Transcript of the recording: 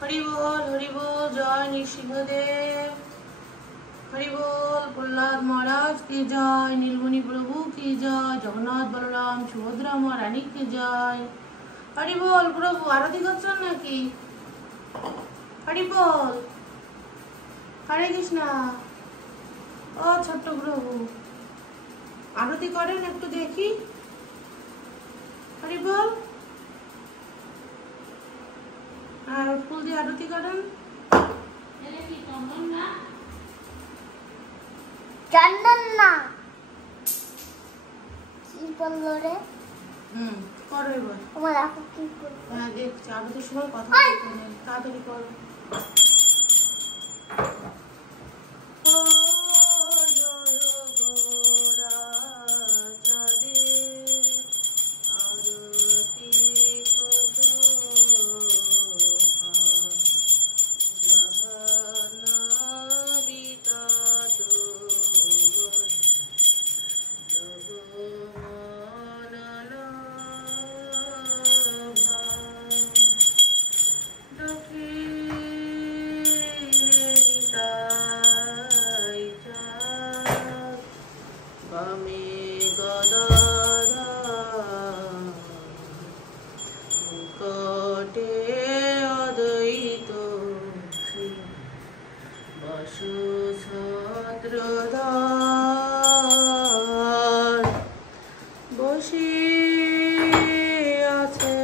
हरि बोल जय नृसिंहदेव। हरि बोल प्रहलाद महाराज की जय, नीलमणि प्रभु की जय, जगन्नाथ बलराम सुभद्रा महारानी की जय। हरि बोल प्रभु आरती करছেন নাকি? हरि बोल हरे कृष्णा। ও ছোট্ট প্রভু আরতি করেন একটু দেখি। হরি বল। আর ফুল দিয়ে আরতি করেন। এটা কি চন্দন না? চন্দন না, কি বললো রে? করো এবার। আমার আপু কি করবে? হ্যাঁ দেখছি, আরতির সময় কথা বলবেন, তাড়াতাড়ি করো। বসে আছে